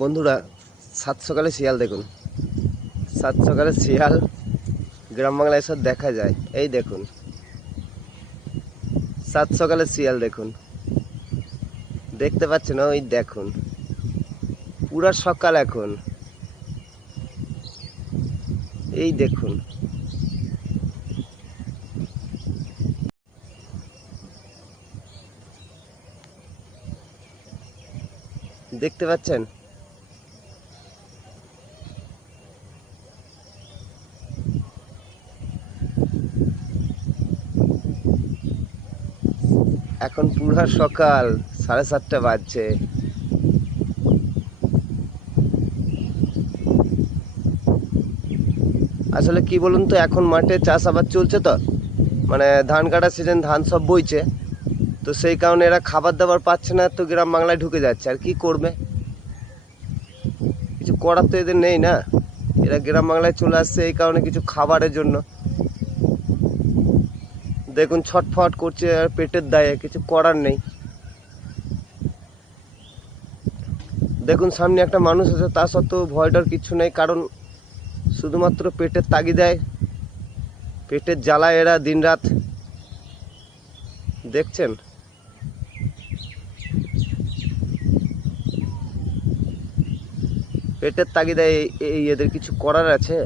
বন্ধুরা, সাত সকালে শিয়াল দেখুন। সাত সকালে শিয়াল গ্রাম বাংলায় এসব দেখা যায়। এই দেখুন, সাত সকালে শিয়াল দেখুন, দেখতে পাচ্ছেন? ওই দেখুন, পুরা সকাল এখন। এই দেখুন, দেখতে পাচ্ছেন? এখন পুরা সকাল, 7:30 বাজছে। আসলে কি বলুন তো, এখন মাঠে চাষাবাদ চলছে তো, মানে ধান কাটার সিজন, ধান সব বইছে। তো সেই কারণে এরা খাবার দাবার পাচ্ছে না, তো গ্রাম বাংলায় ঢুকে যাচ্ছে। আর কি করবে, কিছু করার তো এদের নেই না। এরা গ্রাম বাংলায় চলে আসছে এই কারণে, কিছু খাবারের জন্য। দেখুন, ছটফট করছে, আর পেটের দায়ে কিছু করার নেই। দেখুন, সামনে একটা মানুষ আছে, তা সত্ত্বেও ভয়টার কিছু নেই, কারণ শুধুমাত্র পেটের তাগিদায়, পেটের জ্বালায় এরা দিনরাত। দেখছেন? পেটের তাগিদায় এই এদের কিছু করার আছে?